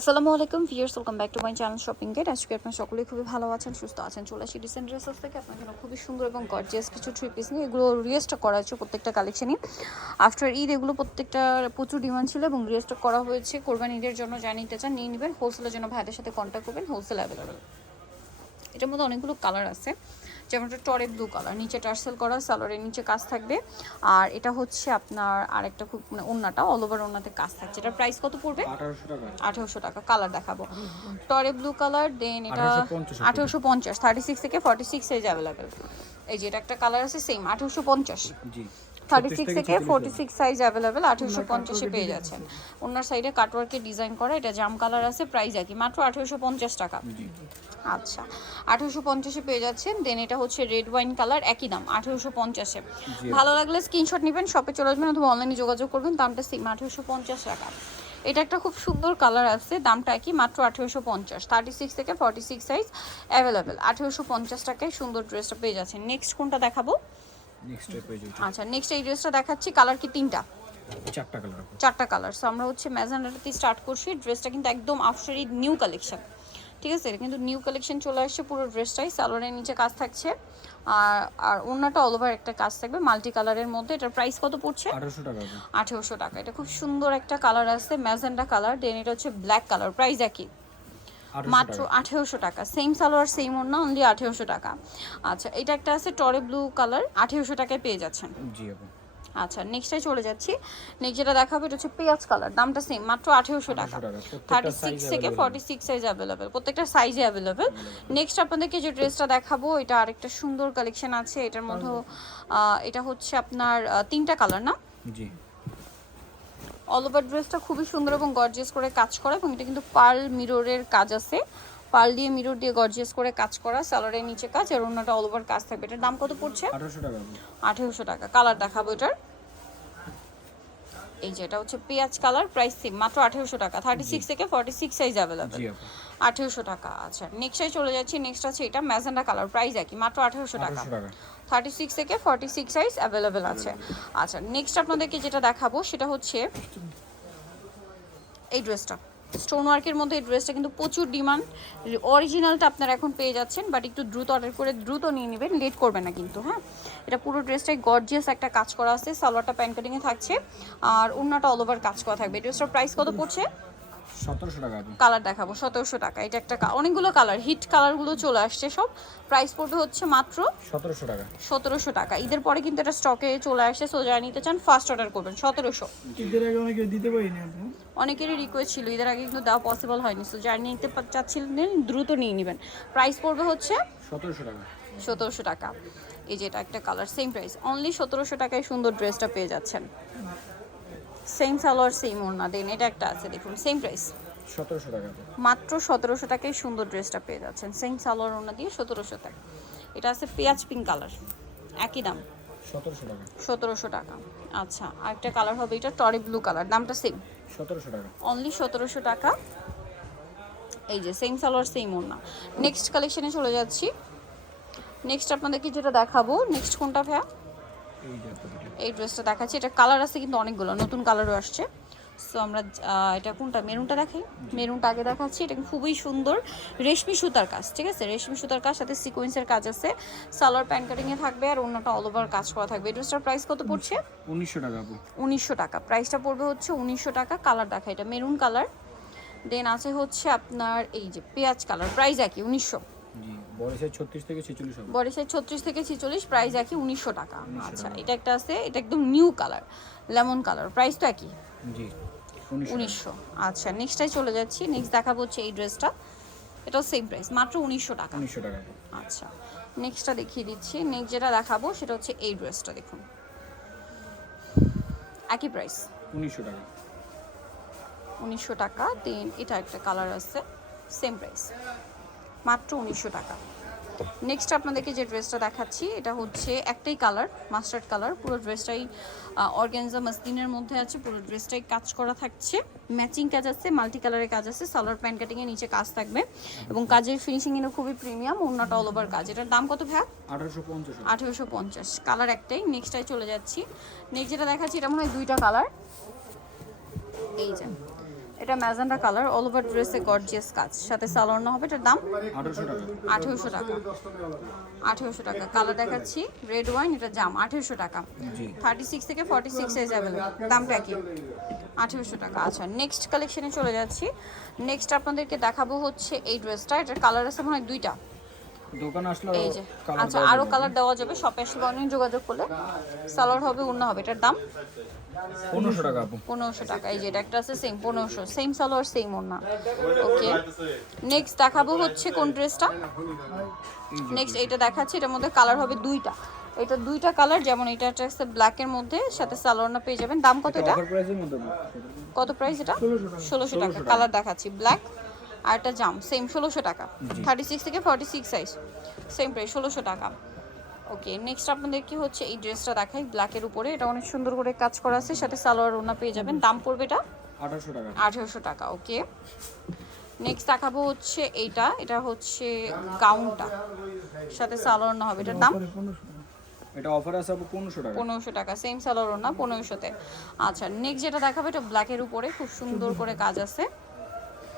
আসসালামু আলাইকুম viewers, welcome back to my channel shopping guide. আজকে আপনারা সকলেই খুবই ভালো আছেন, সুস্থ আছেন। চলে আসি ডিসেন্ট ড্রেসেস থেকে আপনার জন্য খুবই সুন্দর এবং গর্জিয়াস কিছু থ্রি পিস নিয়ে। এগুলো রিস্টক করা হয়েছে প্রত্যেকটা কালেকশনই। আফটার ঈদ এগুলো প্রত্যেকটা প্রচুর ডিমান্ড ছিল এবং রিস্টক করা হয়েছে। কোরবানি ঈদের জন্য যা নিতে চান নিয়ে নেবেন। হোলসেলের জন্য ভাইদের সাথে কন্ট্যাক্ট করবেন, হোলসেল অ্যাভেলেবেল। এটার মধ্যে অনেকগুলো কালার আছে, যেমন একটা টরে ব্লু কালার, নিচে টার্সেল করা, সালোয়ারের নিচে কাজ থাকবে। আর এটা হচ্ছে আপনার আরেকটা খুব মানে ওন্নাটা অল ওভার ওন্নাতে কাজ থাকছে। এটার প্রাইস কত পড়বে? 1800 টাকা। কালার দেখাবো, টরে ব্লু কালার, দেন এটা 1850, 36 থেকে 46 সাইজ অ্যাভেলেবেল। এই যে এটা একটা কালার আছে সেম 1850, 36 থেকে 46 সাইজ অ্যাভেলেবেল, 1850-এ পেয়ে যাচ্ছেন। ওনার সাইডে কাটওয়ার্কের ডিজাইন করা, এটা জাম কালার আছে, প্রাইস একই, মাত্র 1850 টাকা। আচ্ছা, 1850-এ পেয়ে যাচ্ছেন। দেন এটা হচ্ছে রেড ওয়াইন কালার, একই দাম 1850-এ। ভালো লাগলে স্ক্রিনশট নেবেন, শপে চলে আসবেন অথবা অনলাইনে যোগাযোগ করবেন, দামটা সেম 1850 টাকা। এটা একটা খুব সুন্দর কালার আছে, দামটা একই, মাত্র 1850, 36 থেকে 46 সাইজ অ্যাভেলেবেল, 1850 টাকায় সুন্দর ড্রেসটা পেয়ে যাচ্ছেন। নেক্সট কোনটা দেখাবো? আচ্ছা, নেক্সট এই ড্রেসটা দেখাচ্ছি। কালার কি তিনটা? চারটা কালার। সো আমরা হচ্ছে ম্যাজেন্ডাতে স্টার্ট করছি। ড্রেসটা কিন্তু একদম আফটার ঈদ নিউ কালেকশন, ঠিক আছে? এটা কিন্তু নিউ কালেকশন চলে আসছে। পুরো ড্রেসটাই সালোয়ারের নিচে কাজ থাকছে, আর ওড়নাটা অল ওভার একটা কাজ থাকবে মাল্টি কালারের মধ্যে। এটার প্রাইস কত পড়ছে? 1800 টাকা। এটা খুব সুন্দর একটা কালার আছে, ম্যাজেন্ডা কালার। দেন এটা হচ্ছে ব্ল্যাক কালার, প্রাইস একই, মাত্র 1800 টাকা। সেম সালোয়ার সেম ওড়না, অনলি 1800 টাকা। আচ্ছা, এটা একটা আছে টরে ব্লু কালার, 1800 টাকায় পেয়ে যাচ্ছেন। আচ্ছা, নেক্সটে চলে যাচ্ছি। নেক্সট যেটা দেখাবো এটা হচ্ছে পেঁয়াজ কালার, দামটা সেম, মাত্র 1800 টাকা। 36 থেকে 46 সাইজ অ্যাভেলেবেল, প্রত্যেকটা সাইজে অ্যাভেলেবেল। নেক্সট আপনাদেরকে যে ড্রেসটা দেখাবো এটা আরেকটা সুন্দর কালেকশন আছে। এটার মধ্যে এটা হচ্ছে আপনার তিনটা কালার না? জি। অল ওভার ড্রেসটা খুবই সুন্দর এবং গর্জিয়াস করে কাজ করা, এবং এটা কিন্তু পার্ল মিররের কাজ আছে, পার্ল দিয়ে মিরর দিয়ে গর্জিয়াস করে কাজ করা, সালোয়ারের নিচে কাজ, আর ওড়নাটা অল ওভার কাজ থাকবে। এটার দাম কত পড়ছে? 1800 টাকা। কালার দেখাবো এটার, এই যে এটা হচ্ছে পেঁয়াজ কালার, প্রাইস সেম, মাত্র 1800 টাকা। 36 থেকে 46 সাইজ অ্যাভেলেবেল, 1800 টাকা। আচ্ছা, নেক্সটে চলে যাচ্ছি। নেক্সট আছে এটা ম্যাজেন্ডা কালার, প্রাইস একই, মাত্র 1800 টাকা। 36 থেকে 46 সাইজ অ্যাভেলেবেল আছে। আচ্ছা, নেক্সট আপনাদেরকে যেটা দেখাবো সেটা হচ্ছে এই ড্রেসটা, স্টোন ওয়ার্কের মধ্যে। এই ড্রেসটা কিন্তু প্রচুর ডিমান্ড। অরিজিনালটা আপনারা এখন পেয়ে যাচ্ছেন, বাট একটু দ্রুত অর্ডার করে দ্রুত নিয়ে নেবেন, লেট করবেন না কিন্তু। হ্যাঁ, এটা পুরো ড্রেসটাই গর্জিয়াস একটা কাজ করা আছে, সালোয়ারটা প্যান্ট কাটিংয়ে থাকছে, আর ওড়নাটা অল ওভার কাজ করা থাকবে। ড্রেসটার প্রাইস কত পড়ছে? 1700 টাকা। কালার দেখাবো, 1700 টাকা। এটা একটা অনেকগুলো কালার, হিট কালারগুলো চলে আসছে সব। প্রাইস পড়বে হচ্ছে মাত্র 1700 টাকা। 1700 টাকা। ঈদের পরে কিন্তু এটা স্টকে চলে আসছে, সো যারা নিতে চান ফার্স্ট অর্ডার করবেন। 1700। ঈদের আগে অনেকে দিতে পারিনি আপু, অনেকেরই রিকোয়েস্ট ছিল, ঈদের আগে কিন্তু দেওয়া পসিবল হয়নি, সো যারা নিতে চাচ্ছিলেন দ্রুত নিয়ে নেবেন। প্রাইস পড়বে হচ্ছে 1700 টাকা। 1700 টাকা। এই যে এটা একটা কালার, সেম প্রাইস, অনলি 1700 টাকায় সুন্দর ড্রেসটা পেয়ে যাচ্ছেন। সেম সালোয়ার সেম ওড়না। দেন এটা একটা আছে, দেখুন সেম প্রাইস, 1700 টাকা। মাত্র 1700 টাকায় সুন্দর ড্রেসটা পেয়ে যাচ্ছেন, সেম সালোয়ার ওড়না দিয়ে 1700 টাকা। এটা আছে পেঁয়াজ পিঙ্ক কালার, একই দাম, 1700 টাকা। 1700 টাকা। আচ্ছা, আরেকটা কালার হবে এটা টরি ব্লু কালার, দামটা সেম, 1700 টাকা, অনলি 1700 টাকা। এই যে সেম সালোয়ার সেম ওড়না। নেক্সট কালেকশনে চলে যাচ্ছি। নেক্সট আপনাদেরকে যেটা দেখাবো, নেক্সট কোনটা ভাইয়া? এই ড্রেসটা দেখাচ্ছি। এটা কালার আছে কিন্তু অনেকগুলো, নতুন কালারও আসছে। সো আমরা এটা কোনটা, মেরুনটা দেখাই। মেরুনটা আগে দেখাচ্ছি। এটা খুবই সুন্দর রেশমি সুতার কাজ, ঠিক আছে? রেশমি সুতার কাজ, সাথে সিকোয়েন্সের কাজ আছে, সালোয়ার প্যান্ট কাটিংয়ে থাকবে, আর অন্যটা অল ওভার কাজ করা থাকবে। এই ড্রেসটার প্রাইস কত পড়ছে? 1900 টাকা আপু। 1900 টাকা। প্রাইসটা পড়বে হচ্ছে 1900 টাকা। কালার দেখা, এটা মেরুন কালার। দেন আছে হচ্ছে আপনার এই যে পেঁয়াজ কালার, প্রাইস একই, 1900। জি, বডি সাইজ 36 থেকে 46 হবে। বডি সাইজ 36 থেকে 46, প্রাইস একই, 1900 টাকা। আচ্ছা, এটা একটা আছে, এটা একদম new colour, lemon colour, price তো একই, জি, 1900। আচ্ছা, নেক্সটটাই চলে যাচ্ছি। নেক্সট দেখাবো হচ্ছে এই ড্রেসটা, এটাও সেম প্রাইস, মাত্র 1900 টাকা। 1900 টাকা। আচ্ছা, নেক্সটটা দেখিয়ে দিচ্ছি। নেক্সট যেটা দেখাবো সেটা হচ্ছে এই ড্রেসটা, দেখুন একই প্রাইস, 1900 টাকা। 1900 টাকা। দেন এটা একটা কালার আছে, সেম প্রাইস, মাত্র 1900 টাকা। নেক্সট আপনাদেরকে যে ড্রেসটা দেখাচ্ছি এটা হচ্ছে একটাই কালার, মাস্টার্ড কালার। পুরো ড্রেসটাই অর্গানজা মাসলিনের মধ্যে আছে, পুরো ড্রেসটাই কাজ করা থাকছে, ম্যাচিং কাজ আছে, মাল্টি কালারের কাজ আছে, সালোয়ার প্যান্ট কাটিংয়ের নিচে কাজ থাকবে, এবং কাজের ফিনিশিং কিন্তু খুবই প্রিমিয়াম, ওড়নাটা অল ওভার কাজ। এটার দাম কত ভাইয়া? 1850। 1850। কালার একটাই। নেক্সটটাই চলে যাচ্ছি। নেক্সট যেটা দেখাচ্ছি এটা মনে হয় দুইটা কালার। এই যে এটা ম্যাজেন্ডা কালার, অল ওভার ড্রেসে গর্জিয়াস কাজ, সাথে সালোয়ার হবে। এটার দাম 1800 টাকা। 1800 টাকা। 1800 টাকা। কালার দেখাচ্ছি রেড ওয়াইন, এটা জাম 1800 টাকা। জি 36 থেকে 46 সাইজ অ্যাভেলেবল, দামটা কি 1800 টাকা। আচ্ছা নেক্সট কালেকশনে চলে যাচ্ছি। নেক্সট আপনাদেরকে দেখাবো হচ্ছে এই ড্রেসটা, এটার কালার আছে মনে হয় দুইটা, দোকান আসলে এই যে। কালার আচ্ছা আরো কালার দেওয়া যাবে, শপে এসে অনলাইন যোগাযোগ করলে। সালোয়ার হবে, ওড়না হবে। এটার দাম 1500 টাকা আপু। 1500 টাকা। এই যে এটা একটা আছে সেম 1500, সেম সালোয়ার সেম ওড়না। ওকে নেক্সট দেখাবো হচ্ছে কোন ড্রেসটা, নেক্সট এইটা দেখাচ্ছি। এটার মধ্যে কালার হবে দুইটা, এটা দুইটা কালার, যেমন এটা একটা আছে ব্ল্যাকের মধ্যে, সাথে সালোয়ারটা পেয়ে যাবেন। দাম কত এটা? অফার প্রাইসের মধ্যে আপু। কত প্রাইস এটা? 1600 টাকা। কালার দেখাচ্ছি ব্ল্যাক, আর একটা জাম সেম 1600 টাকা। 36 থেকে 46 সাইজ সেম প্রাইস 1600 টাকা। ওকে নেক্সট আপনাদের কি হচ্ছে এই ড্রেসটা দেখাই, ব্ল্যাকের উপরে, এটা অনেক সুন্দর করে কাজ করা আছে, সাথে সালোয়ার ওড়না পেয়ে যাবেন। দাম পড়বে এটা 1800 টাকা। 1800 টাকা। ওকে নেক্সট দেখাবো হচ্ছে এইটা, এটা হচ্ছে গাউনটা, সাথে সালোয়ার ওড়না হবে। এটার দাম এটা অফার আছে আপু 1500 টাকা। 1500 টাকা, সেম সালোয়ার ওড়না 1500-তে। আচ্ছা নেক্সট যেটা দেখাবো এটা ব্ল্যাকের উপরে, খুব সুন্দর করে কাজ আছে।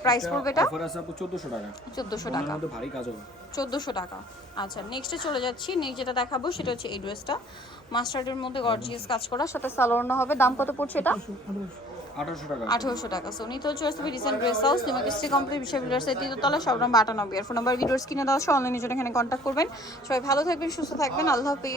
প্রাইস পড়বে এটা অফার আছে আপু 1400 টাকা। 1400 ওনার টাকা। মধ্যে ভারী কাজ হবে। 1400 টাকা। আচ্ছা নেক্সটে চলে যাচ্ছি। নেক্সট যেটা দেখাবো সেটা হচ্ছে এই ড্রেসটা, মাস্টার্ডের মধ্যে গর্জিয়াস কাজ করা, সাথে সালোয়ার হবে। দাম কত পড়ছে এটা? 1800 টাকা। 1800 টাকা। সো নিতে হচ্ছে রিসেন্ট ড্রেস হাউস নিমাকে স্ট্রি কমপ্লিট বিশ্ব বিল্ডার্সের তৃতীয়তলা, সব নম্বর 98। আর ফোন নাম্বার ভিডিওস কিনে দেওয়া অনলাইনে জন্য এখানে কন্ট্যাক্ট করবেন। সবাই ভালো থাকবেন, সুস্থ থাকবেন, আল্লাহ হাফেজ।